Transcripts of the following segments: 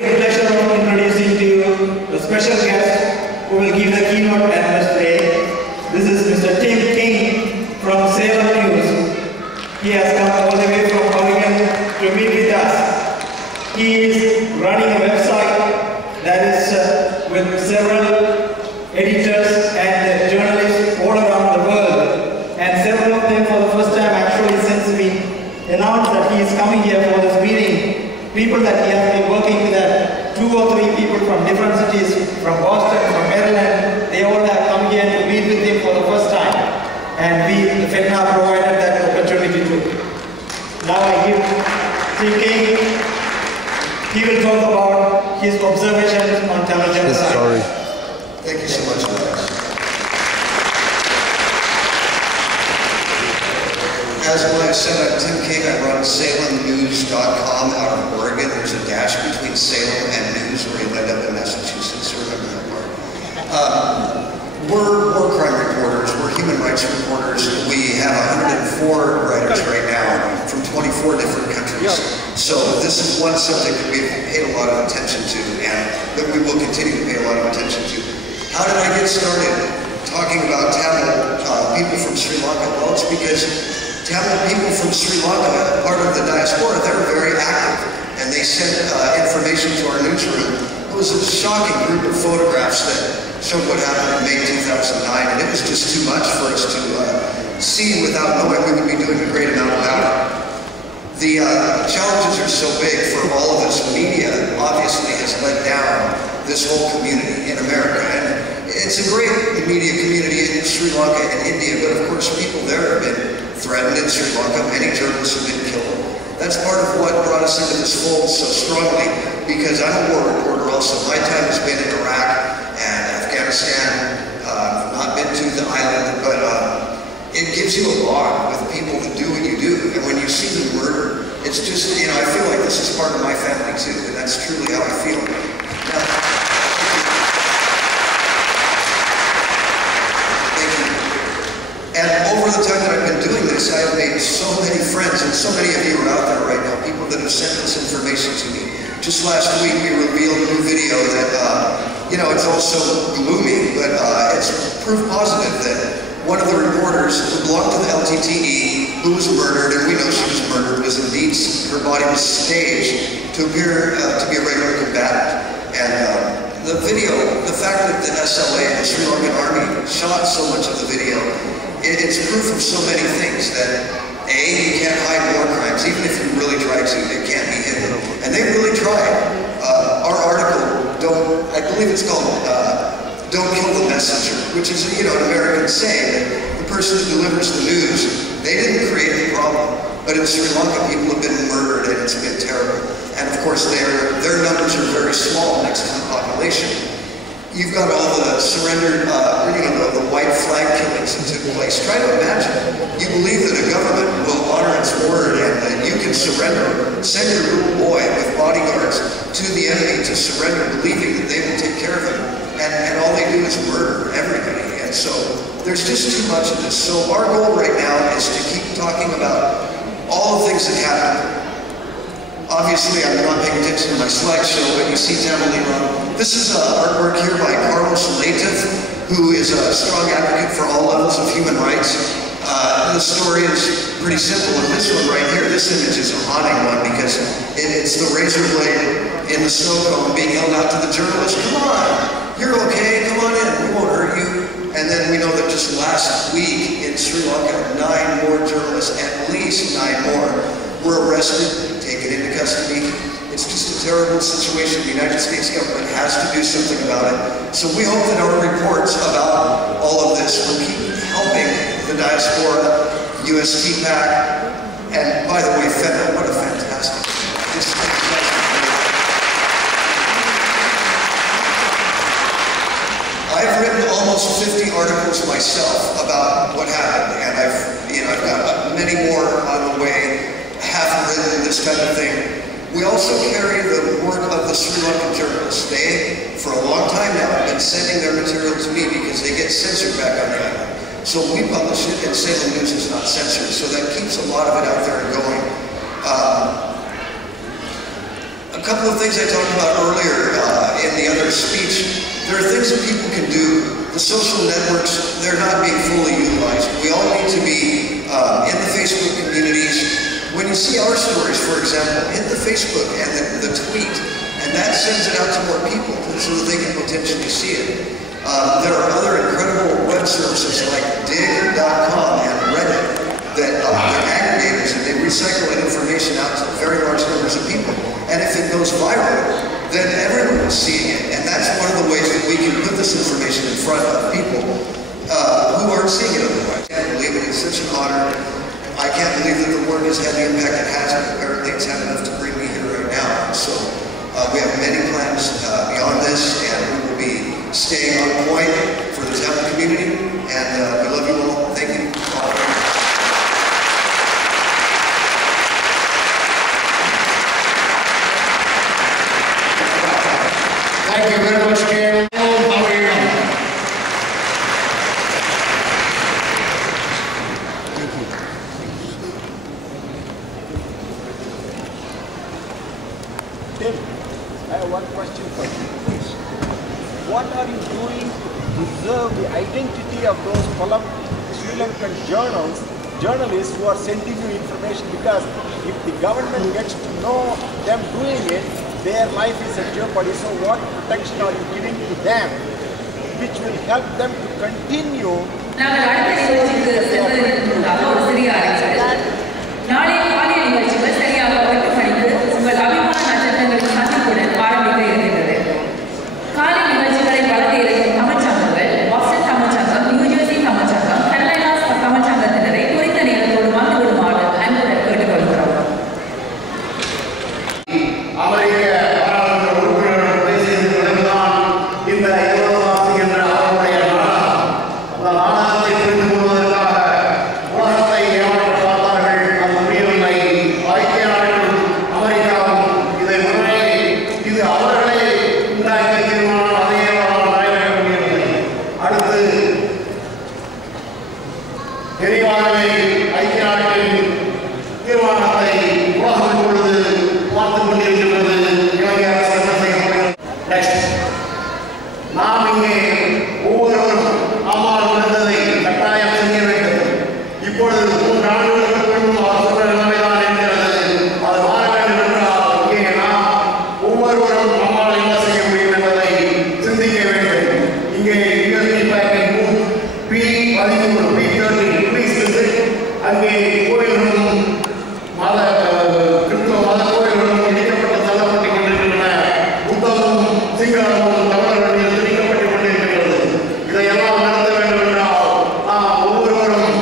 The pleasure of introducing to you a special guest who will give the keynote address today. This is Mr. Tim King from Salem News. He has come all the way from Oregon to meet with us. He is running a website that is with several editors and journalists all around the world. And several of them for the first time actually since we announced that he is coming here for this meeting. People that he has been working with, 2 or 3 people from different cities, from Boston, from Maryland, they all have come here to meet with him for the first time. And we, the FEDNA, provided that opportunity too. Now I give Tim King. He will talk about his observations on Tamil genocide. Thank you so much, Alex. As I said, I'm Tim King. I run SalemNews.com out of Oregon. There's a dash between Salem and News where you'll end up in Massachusetts. Remember that part. We're war crime reporters. We're human rights reporters. We have 104 writers right now from 24 different countries. So this is one subject that we've paid a lot of attention to and that we will continue to pay a lot of attention to. How did I get started talking about Tamil people from Sri Lanka? Well, it's because Tamil people from Sri Lanka, part of the diaspora, they're very active, and they sent information to our newsroom. It was a shocking group of photographs that showed what happened in May 2009, and it was just too much for us to see without knowing. We would be doing a great amount about it. The challenges are so big for all of us. Media obviously has let down this whole community in America, and it's a great media community in Sri Lanka and India, but of course people there have been threatened in Sri Lanka. Many journalists have been killed. That's part of what brought us into this fold so strongly, because I'm a war reporter also. My time has been in Iraq and Afghanistan. I've not been to the island, but it gives you a bond with people that do what you do. And when you see them murdered, it's just, you know, I feel like this is part of my family too, and that's truly how I feel. Now, and over the time that I've been doing this, I have made so many friends, and so many of you are out there right now, people that have sent this information to me. Just last week, we revealed a new video that, you know, it's also gloomy, but it's proof positive that one of the reporters who belonged to the LTTE, who was murdered, and we know she was murdered, was indeed, her body was staged to appear to be a regular combatant. And the video, the fact that the SLA, the Sri Lankan Army, shot so much of the video, it's proof of so many things that, A, you can't hide war crimes, even if you really try to, they can't be hidden. And they really tried. Our article, I believe it's called, Don't Kill the Messenger, which is, you know, an American saying that the person who delivers the news, they didn't create the problem. But in Sri Lanka, people have been murdered, and it's been terrible. And of course, their numbers are very small next to the population. You've got all the surrendered, you know, the white flag killings that took place. Try to imagine. You believe that a government will honor its word and that you can surrender, send your little boy with bodyguards to the enemy to surrender, believing that they will take care of him. And all they do is murder everybody. And so there's just too much of this. So our goal right now is to keep talking about all the things that happened. Obviously, I'm not paying attention to my slideshow, but you see Tamil Iran. This is artwork here by Carlos Latif, who is a strong advocate for all levels of human rights. The story is pretty simple, and this one right here, this image is a haunting one because it's the razor blade in the snow cone being held out to the journalist. Come on, you're okay, come on in, we won't hurt you. And then we know that just last week in Sri Lanka, 9 more journalists, at least 9 more, were arrested, taken into custody. It's just a terrible situation. The United States government has to do something about it. So we hope that our reports about all of this will keep helping the diaspora, UST PAC, and by the way, FEDNA, what a fantastic. I've written almost 50 articles myself about what happened, and I've got many more on the way. Haven't written this kind of thing. We also carry the work of the Sri Lankan journalists. They, for a long time now, have been sending their material to me because they get censored back on the island. So we publish it, and Salem News is not censored. 'Connections, so that keeps a lot of it out there and going. A couple of things I talked about earlier in the other speech. There are things that people can do. The social networks, they're not being fully utilized. We all need to be in the Facebook communities. When you see our stories, for example, hit the Facebook and the tweet, and that sends it out to more people so that they can potentially see it. There are other incredible web services like Digg.com and Reddit that they're aggregators and they recycle that information out to very large numbers of people. And if it goes viral, then everyone is seeing it. And that's one of the ways that we can put this information in front of people who aren't seeing it otherwise. I can't believe it. It's such an honor. I can't believe that the work has had the impact it has, but apparently it's had enough to bring me here right now. So we have many plans beyond this, and we will be staying on point for the Tamil community. And we love you all. Thank you. Thank you very much, Ken. How are you? Tim, I have one question for you, please. What are you doing to preserve the identity of those Sri Lankan journalists who are sending you information? Because if the government gets to know them doing it, their life is at jeopardy. So what protection are you giving to them, which will help them to continue? நாளைய காலை நிகழ்ச்சிகள் சரியாக 8 மணிக்கு உங்கள் அபிமான நட்சத்திரங்கள் சந்திப்புடன் ஆரம்பிக்க இருக்கிறது. காலை நிகழ்ச்சிகளை வழங்க இருக்கும் தமிழ்ச்சங்கங்கள் பாஸ்டன் தமிழ்ச்சங்கம், நியூஜெர்சி தமிழ்ச்சங்கம், கரோலைனாஸ் தமிழ்ச்சங்கத்தினரை குறித்த நேரத்தோடு வந்து விடுமாறு அன்புடன் கேட்டுக்கொள்கிறோம். அமெரிக்க பாராளுமன்ற உறுப்பினர்கள் பேசியதுதான் இந்த 20 என்ற அவருடைய நாடகம். அந்த நாடகத்தை புரிந்து கொள்வதற்காக உலகத்தை ஏமாற்ற பார்த்தார்கள். அது முடியவில்லை. ஐக்கிய நாடுகளும் அமெரிக்காவும் இதை முறையே இது அவர்களே உண்டாக்கிய தீர்மானம், அதையே அவரால் நிறைவேற்ற முடியவில்லை. அடுத்து எரிவாயுவை ஐக்கிய நாடுகளின் தீர்மானத்தை உலகம் பொழுது பார்த்துக் கொண்டிருக்கிறது. இலங்கை அரசு என்ன செய்ய போகிறது? நெக்ஸ்ட், நாம் இங்கே ஒவ்வொருவரும் அம்மாள் விழுந்ததை கட்டாயம் செய்ய வேண்டும். இப்பொழுது 3 ஆண்டுகளுக்கு பின்பும் அவர் சொல்ற நிலைமைதான் என்கிறது. அது மாற வேண்டும் என்றால் இங்கே நாம் ஒவ்வொருவரும் அம்மாள் என்ன செய்ய முடியும் என்பதை சிந்திக்க வேண்டும். இங்கே USB packing booth P13 P13 please visit. அங்கே கோயில்களும் கிறிஸ்துவ மத கோயில்களும் இடிக்கப்பட்டு தள்ளப்பட்டுக் கொண்டிருக்கின்றன. புத்தமும் சிங்களமும் தமிழர்கள் மீது திணிக்கப்பட்டுக் கொண்டிருக்கிறது. இதையெல்லாம் நடத்த வேண்டும் என்றால் நாம் ஒவ்வொருவரும்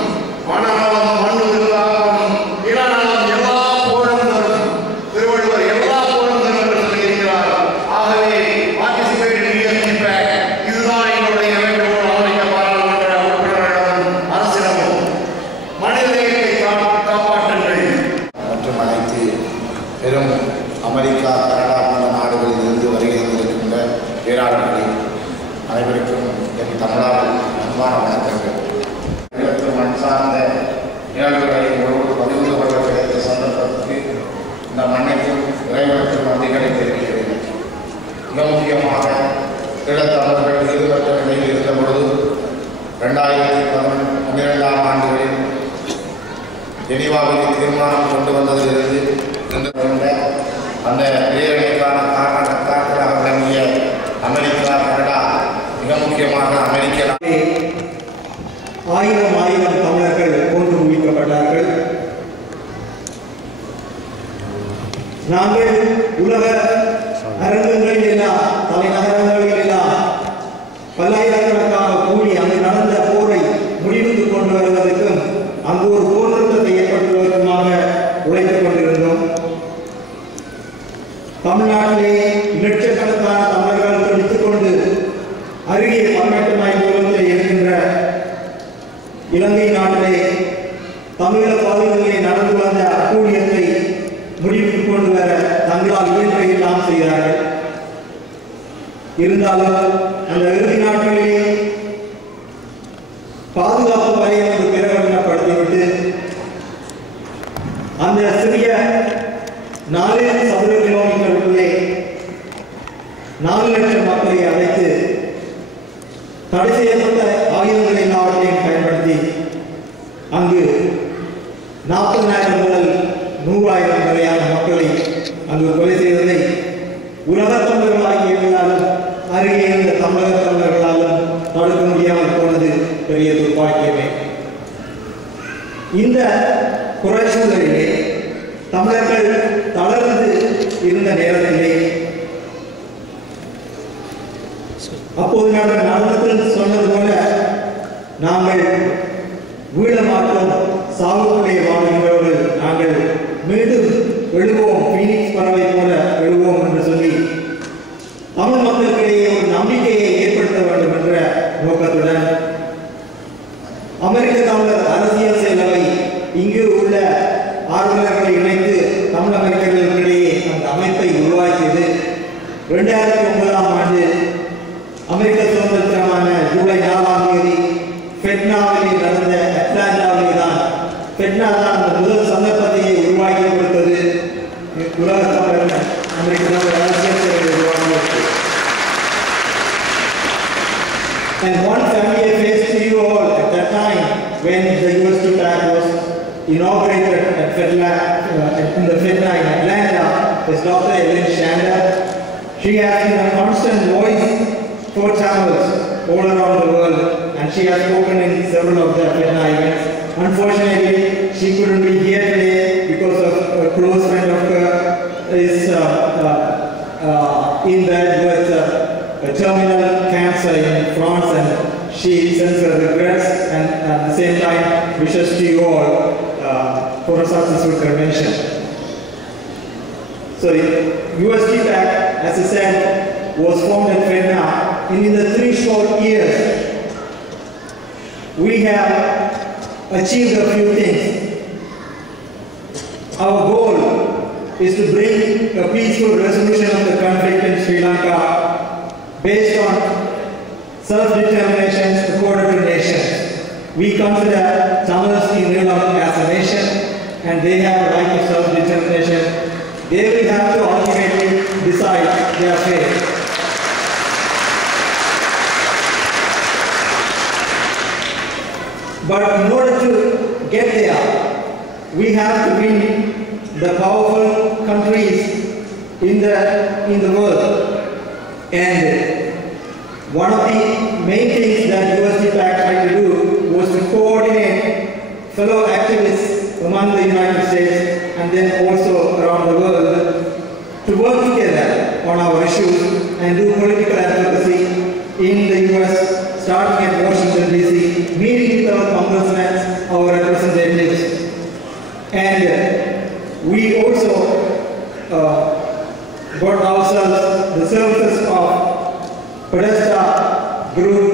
மனநலம், மண் உருவாக்கம், இனநலம் எல்லா போரும் தரும். திருவள்ளுவர் எல்லா போரும் தரும் என்று சொல்லியிருக்கிறார். ஆகவே பார்ட்டிசிபேட் இன் யூஎஸ்பி பேக். இதுதான் எங்களுடைய வேண்டுகோள் அமெரிக்க பாராளுமன்ற உறுப்பினர்களிடம், அரசிடமும். மனிதநேயத்தை காப்பாற்றுங்கள். மற்றும் அனைத்து பெரும் அமெரிக்கா, கனடா போன்ற நாடுகளில் இருந்து வருகின்ற பேராளர்களே, அனைவருக்கும் என் தமிழால் அன்பான வணக்கங்கள். மண் சார்ந்த நிகழ்வுகளை 11 வருடம் கிடைத்த சந்தர்ப்பத்துக்கு இந்த மண்ணைக்கும் இறைவனுக்கும் நன்றிகளை தெரிவிக்கிறேன். மிக முக்கியமாக ஈழத்தமிழர்கள் ஈடுபட்ட நிலையில் இருந்த பொழுது 2012ஆம் ஆண்டுகளில் ஜெனீவாவில் தீர்மானம் கொண்டு வந்ததிலிருந்து இன்று அந்த பேரணிக்கான காரணக்கர்த்தாக்களாக விளங்கிய அமெரிக்கா, கனடா, மிக முக்கியமாக அமெரிக்க ஆயிரம் தமிழர்கள் ஒன்று குவிக்கப்பட்டார்கள். நாங்கள் உலக அரங்கங்களில் எல்லாம், தலைநகரங்களில் எல்லாம் பல்லாயிரக்கணக்காக கூடி அங்கு நடந்த போரை முடிவுக்கு கொண்டு வருவதற்கும் அங்கு ஒரு போர் நிறுத்தத்தை ஏற்படுத்துவதற்குமாக உழைத்துக் கொண்டிருந்தோம். தமிழ்நாட்டிலே லட்சக்கணக்கான தமிழர்கள் துடித்துக் கொண்டு அருகே 18 மைல் தூரத்தில் இருக்கின்ற இலங்கை நாட்டிலே தமிழக பகுதிகளிலே நடந்து வந்த அக்கூழியத்தை முடிவுக்கு கொண்டு வர தங்களால் இயன்றதை எல்லாம் செய்கிறார்கள். இருந்தாலும் அந்த இறுதி நாட்களிலே பாதுகாப்பு வரையை பிரகடனப்படுத்திவிட்டு அந்த சிறிய 4 சதுர கிலோமீட்டருக்குள்ளே அங்கு 40,000 முதல் 100,000 வரையான மக்களை அங்கு கொலை செய்வதை உலக தமிழர்களாகியவர்களாலும் அருகே இருந்த தமிழக தமிழர்களாலும் தடுக்க முடியாமல் போனது பெரிய துர்பாக்கியமே. இந்த குறைசூழலிலே தமிழர்கள் தளர்ந்து இருந்த நேரத்திலே அப்போது நாங்கள் நடனத்தில் சொன்னது போல நாங்கள் வீழ மாற்றோம், சாவுக்குள்ளே வாழ்கின்றவர்கள் நாங்கள் மீண்டும் எழுவோம், பீனிக்ஸ் பறவை போல எழுவோம் என்று சொல்லி தமிழ் மக்களுக்கிடையே ஒரு நம்பிக்கையை ஏற்படுத்த வேண்டும் என்ற நோக்கத்துடன் அமெரிக்க தமிழர் அரசியல் சேவை இங்கு உள்ள ஆர்வலர்களை இணைத்து தமிழ் அமெரிக்கர்களிடையே அந்த அமைப்பை உருவாக்கியது. 2009ஆம் ஆண்டு அமெரிக்க சுதந்திர தினமான ஜூலை 4ஆம் தேதி ஃபெட்னாவிலே நடந்த அட்லாண்டாவிலே தான் ஃபெட்னா தான் அந்த முதல் சந்தர்ப்பத்தையே உருவாக்கி கொடுத்தது. உலக தமிழர் அமெரிக்க தமிழர் அரசியல் சேவை உருவாக்கியது. And one familiar face to you all at that time when the University Pact was inaugurated at FEDLA, in the FEDLA in Atlanta is Dr. Ellen Shander. She has been a constant voice for Tamils all around the world, and she has spoken in several of the FEDLA events. Unfortunately, she couldn't be here today because of a close friend of hers is in bed with a terminal cancer in France, and she sends her regrets and at the same time wishes to you all for a successful convention. So UST Pact, as I said, was formed at FEDNA, and in the 3 short years we have achieved a few things. Our goal is to bring a peaceful resolution of the conflict in Sri Lanka based on self-determination according to nations. We consider Tamils in Sri Lanka as a nation, and they have a right of self-determination. They will have to ultimately decide their fate. But in order to get there, we have to be the powerful countries in the world. And one of the main things that UST Pact tried to do was to coordinate fellow activists among the United States and then also around the world to work together on our issues and do political advocacy in the US, starting at Washington DC, meeting with our congressmen, our representatives. And we also got ourselves the services of Podesta Group,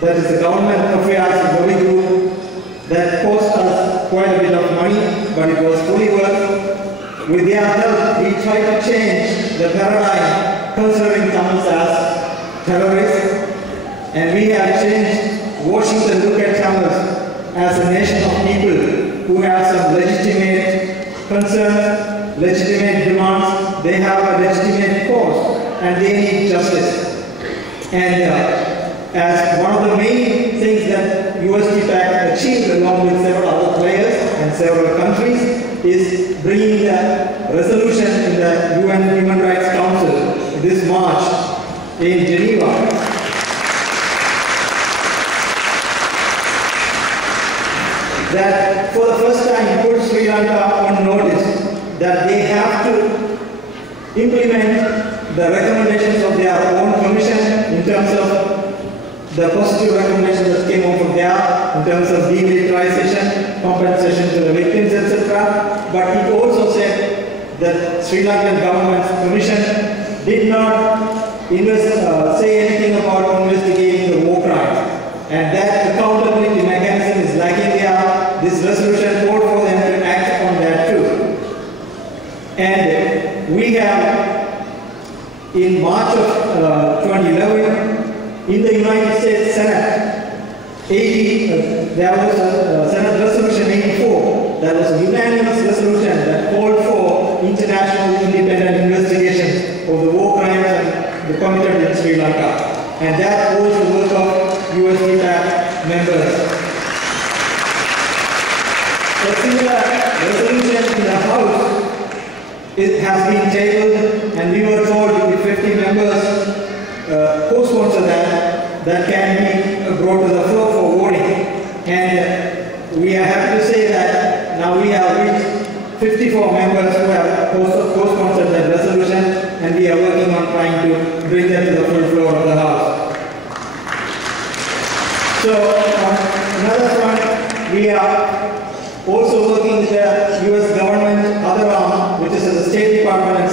that is the government affairs lobby group, that cost us quite a bit of money, but it was fully worth. With their help, we tried to change the paradigm considering Tamils as terrorists, and we have changed Washington look at Tamils as a nation of people who have some legitimate concerns, legitimate demands, they have a legitimate cause, and they need justice. And as one of the main things that UST Pact achieved along with several other players and several countries is bringing the resolution in the UN Human Rights Council this March in Geneva. That for the first time put Sri Lanka on notice that they have to implement the recommendations of their own commission in terms of the positive recommendations that came out from there in terms of demilitarization, compensation to the victims, etc. But he also said that Sri Lankan government's commission did not say anything about investigating the war crimes, and that accountability mechanism is lacking there. This resolution called for them to act upon that too. And we have, in March of 2011, in the United States Senate, there was a Senate Resolution 84, that was a unanimous resolution that called for international independent investigation of the war crimes committed in Sri Lanka. And that was the work of UST Pact members. a similar resolution in the House has been tabled, and we were told if 50 members co-sponsor that can be brought to the floor for voting. And we are happy to say that now we have reached 54 members who have co-sponsored that resolution, and we are working on trying to bring that to the full floor of the House. So, on another front, we are also working with the US government other arm, which is the State Department